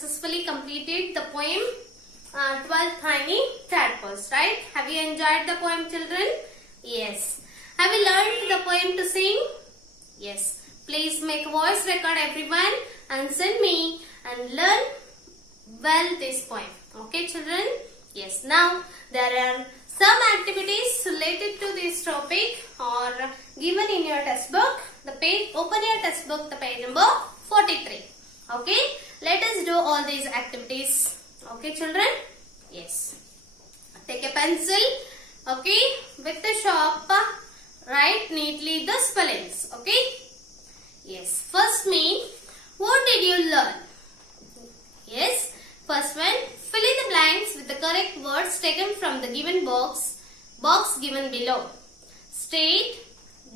successfully completed the poem 12 Tiny Tadpoles, right? Have you enjoyed the poem, children? Yes. Have you learned the poem to sing? Yes. Please make a voice record, everyone, and send me and learn well this poem. Okay, children? Yes. Now, there are some activities related to this topic or given in your textbook. The page, open your textbook, the page number 43. Okay, let us do all these activities. Okay, children? Yes. Take a pencil. Okay, with the sharp, write neatly the spellings. Okay. Yes. First me, what did you learn? Yes. First one, fill in the blanks with the correct words taken from the given box given below. State,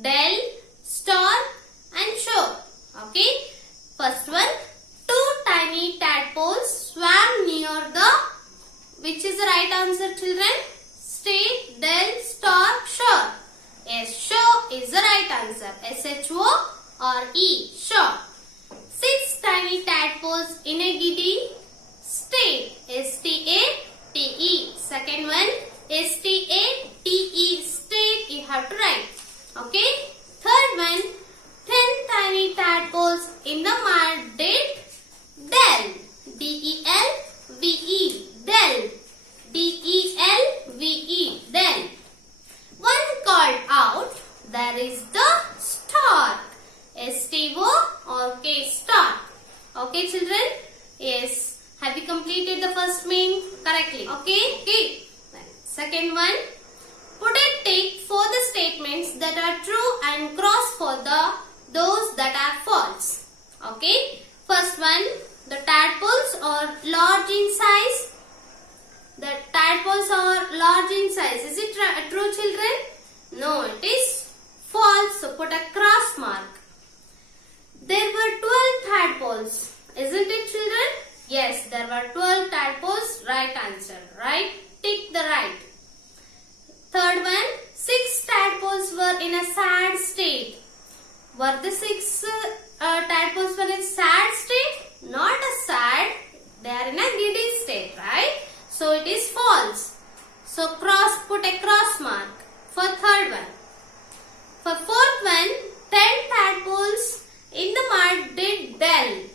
del, star and show. Okay. First one, two tiny tadpoles swam near the, which is the right answer, children? State, del, star, shore. Yes, shore is the right answer. S-H-O-R-E, shore. Six tiny tadpoles in a giddy state. S-T-A-T-E. Second one, S-T-A-T-E, state, you have to write. Okay. Third one, 10 tiny tadpoles in the mud did del. D-E-L-V-E, del. D-E-L-V-E, del. One called out, there is the star. S-T-O-R-K, star. Okay, children? Yes. Have you completed the first mean correctly? Okay? Okay. Second one, put a tick for the statements that are true and cross for those that are false. Okay? First one, the tadpoles are large in size. The tadpoles are large in size. Is it true, children? No, it is false. So put a cross mark. There were 12 tadpoles. Isn't it, children? Yes, there were 12 tadpoles. Right answer. Right? Tick the right. Third one, 6 tadpoles were in a sad state. Were the 6 tadpoles were in sad state? Not a sad. They are in a giddy state, right? So it is false. So put a cross mark for third one. For fourth one, 10 tadpoles in the mud did delve.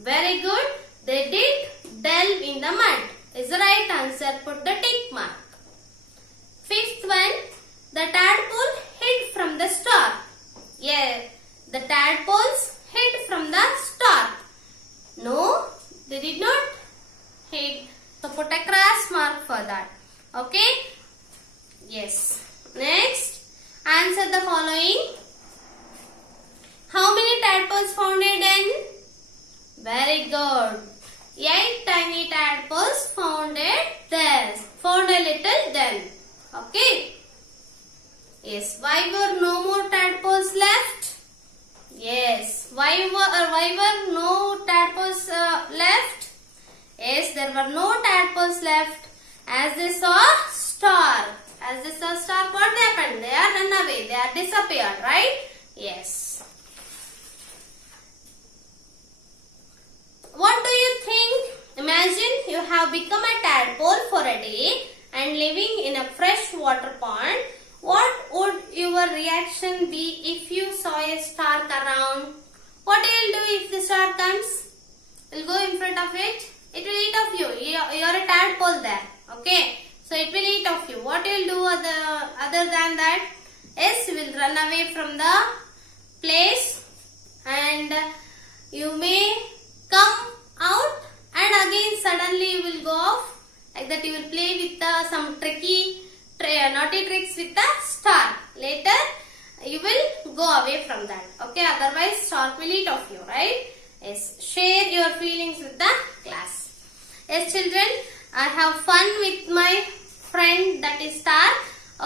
Very good. They did delve in the mud. Is the right answer. Put the tick mark. Fifth one, the tadpole hid from the star. Yeah, the tadpoles hid from the star. No, they did not hid. So put a cross mark for that. Okay? Yes. Next, answer the following. How many tadpoles found a den? Very good. 8 tiny tadpoles found a den. Found a little den. Okay. Yes. Why were no more tadpoles left? Yes. Why were no tadpoles left? Yes, there were no tadpoles left. As they saw star. As they saw star, what happened? They are run away. They are disappeared, right? Yes. What do you think? Imagine you have become a tadpole for a day and living in a fresh water pond. What would your reaction be if you saw a star around? What will you do if the star comes? You'll go in front of it. It will eat of you. You are a tadpole there. Okay. So it will eat of you. What will you do other than that? Yes, you will run away from the place and you may come out and again suddenly you will go off. Like that you will play with some naughty tricks with the star. Later you will go away from that. Okay. Otherwise star will eat of you. Right? Yes. Share your feelings with the class. Yes, children, I have fun with my friend that is star.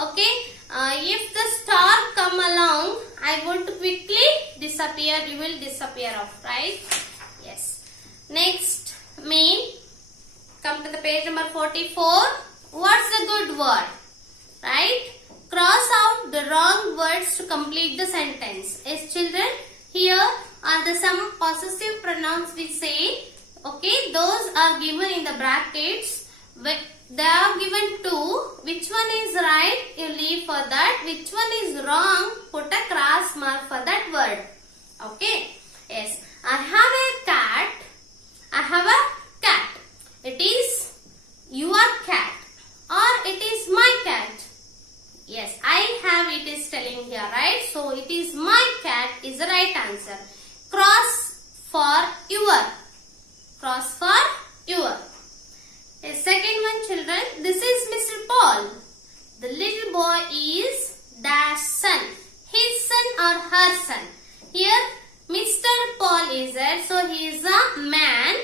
Okay. If the star come along, I would quickly disappear. You will disappear off, right? Yes. Next, mean. Come to the page number 44. What's the good word? Right? Cross out the wrong words to complete the sentence. Yes, children. Here are the some possessive pronouns we say. Okay, those are given in the brackets. They are given two. Which one is right? You leave for that. Which one is wrong? Put a cross mark for that word. Okay. Yes. I have a cat. I have a cat. It is your cat or it is my cat. Yes, I have it is telling here, right? So it is my cat is the right answer. Cross for your. Cross for your. A second one, children. This is Mr. Paul. The little boy is dash son. His son or her son. Here Mr. Paul is there. So he is a man.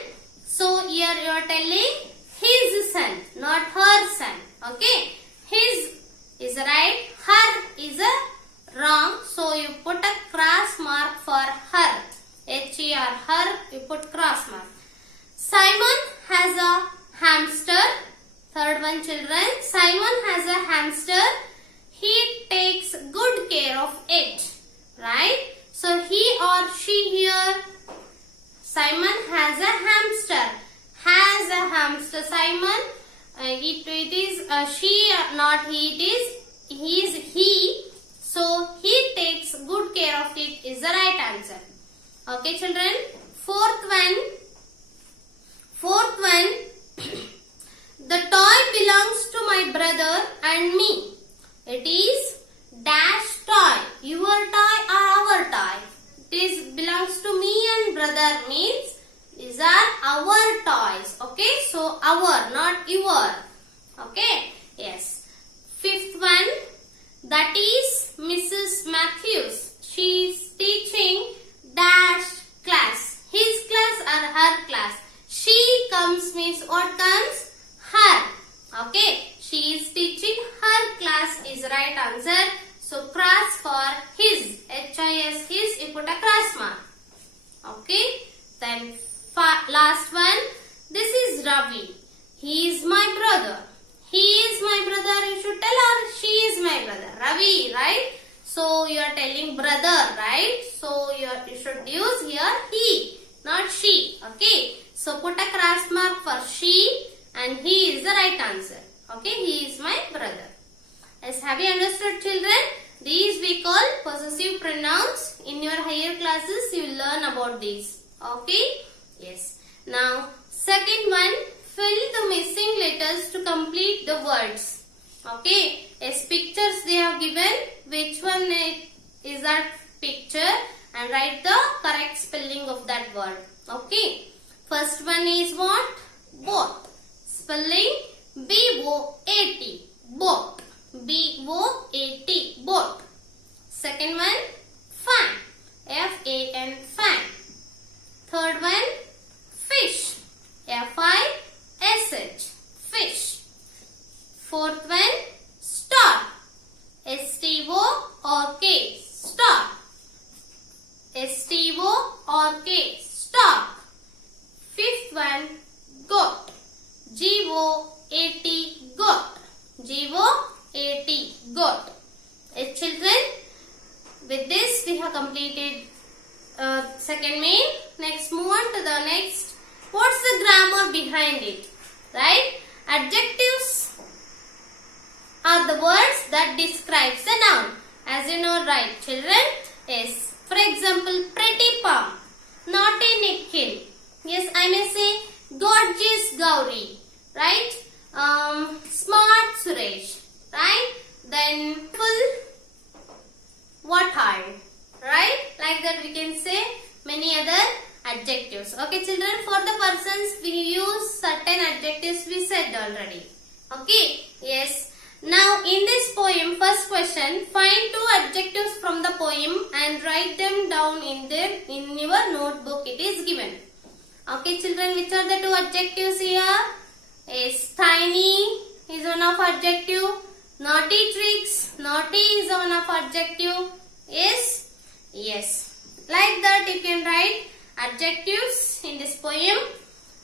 So here you are telling his son, not her son. Okay. His is right. Her is a wrong. So you put a cross mark for her. H-E-R, her, you put cross mark. Simon has a hamster. Third one, children. Simon has a hamster. He takes good care of it. Right? So he or she here. Simon has a hamster. Has a hamster. Simon. It is she, not he. It is he. So he takes good care of it is the right answer. Okay, children. Fourth one. The toy belongs to my brother and me. It is dash toy. Your toy or our toy. It is belongs to me and brother means these are our toys. Okay, so our, not your. Okay, yes. Fifth one. That is Mrs. Matthews. She is teaching dash class. His class or her class. She comes means what comes? Her. Okay. She is teaching her class is right answer. So cross for his. H-I-S, his. You put a cross mark. Okay. Then last one. This is Ravi. He is my brother. He is my brother. You should tell her she is my brother. Ravi, right? So you are telling brother, right? So you should use here he, not she. Okay. So put a cross mark for she and he is the right answer. Okay. He is my brother. Yes, have you understood, children? These we call possessive pronouns. In your higher classes you will learn about these. Okay. Yes. Now second one, fill the missing letters to complete the words. Okay. As pictures they have given, which one is that picture and write the correct spelling of that word. Okay. First one is what? Boat. Spelling B-O-A-T. Boat. B-O-A-T. Boat. Second one, fan. F-A-N. Fan. Third one, fish. F-I-S-H. Fish. Fourth one, star. S-T-O-R-K. Star. S-T-O-R-K. Star. Fifth one, goat. G-O-A-T. Goat. G-O-A-T. Goat. Children, with this we have completed second main. Next move on to the next. What's the grammar behind it? Right? Adjectives are the words that describes the noun. As you know, right, children? Yes. For example, pretty palm, naughty Nikhil. Yes, I may say gorgeous Gauri. Right? Smart Suresh. Right? Then full water. Right? Like that we can say many other adjectives. Okay, children, for the persons we use certain adjectives we said already. Okay, yes. Now in this poem, first question, find two adjectives from the poem and write them down in your notebook. It is given. Okay, children, which are the two adjectives here? Yes, tiny is one of adjective. Naughty tricks. Naughty is one of adjective. Yes, yes. Like that you can write adjectives in this poem.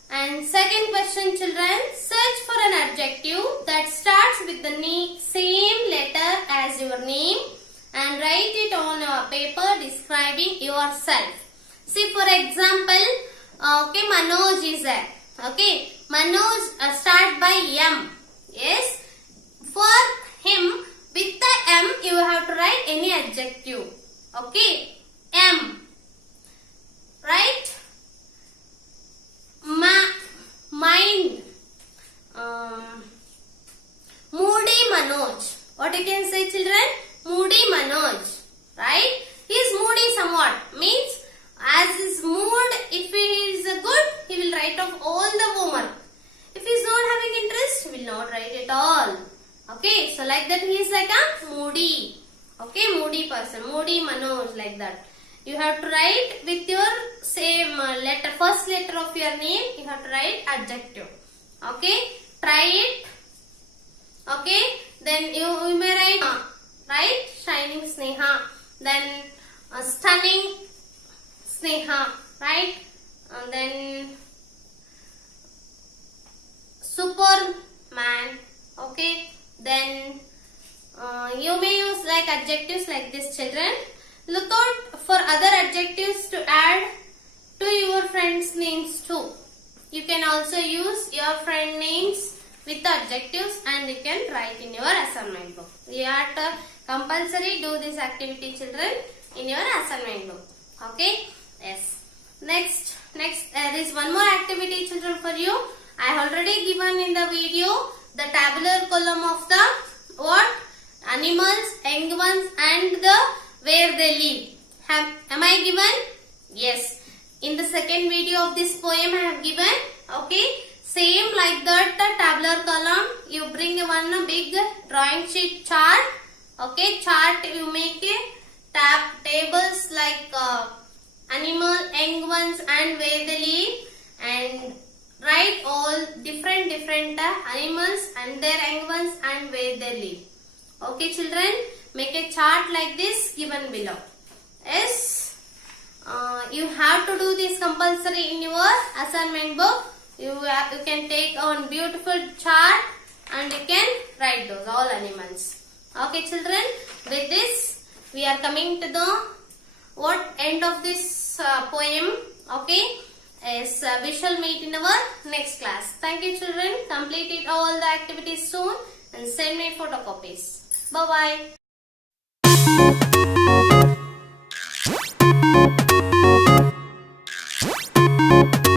And second question, children, search for an adjective that starts with the same letter as your name and write it on your paper describing yourself. See, for example, okay, Manoj is there. Okay, Manoj start by M. Yes, for him with the M you have to write any adjective. Okay, M. Right? Mind. Moody Manoj. What you can say, children? Moody Manoj. Right? He is moody somewhat. Means as his mood, if he is good, he will write off all the homework. If he is not having interest, he will not write at all. Okay, so like that he is like a moody. Okay, moody person, moody Manoj, like that. You have to write with your same letter, first letter of your name, you have to write adjective. Okay, try it. Okay, then you may write, right, shining Sneha. Then stunning Sneha, right? And then Superman. Okay, then you may use like adjectives like this, children. Look out for other adjectives to add to your friends' names too. You can also use your friend names with the adjectives and you can write in your assignment book. You have to compulsory do this activity, children, in your assignment book. Okay? Yes. Next, there is one more activity, children, for you. I have already given in the video the tabular column of the what? Animals, young ones and the where they live. Am I given? Yes. In the second video of this poem I have given. Okay. Same like that tabular column. You bring one big drawing sheet chart. Okay. Chart you make a tables like animal, young ones and where they live. And write all different animals and their young ones and where they live. Okay, children, make a chart like this given below. Yes, you have to do this compulsory in your assignment book. You can take on beautiful chart and you can write those all animals. Okay, children, with this we are coming to the end of this poem. Okay, yes, we shall meet in our next class. Thank you, children. Complete all the activities soon and send me photocopies. Bye-bye.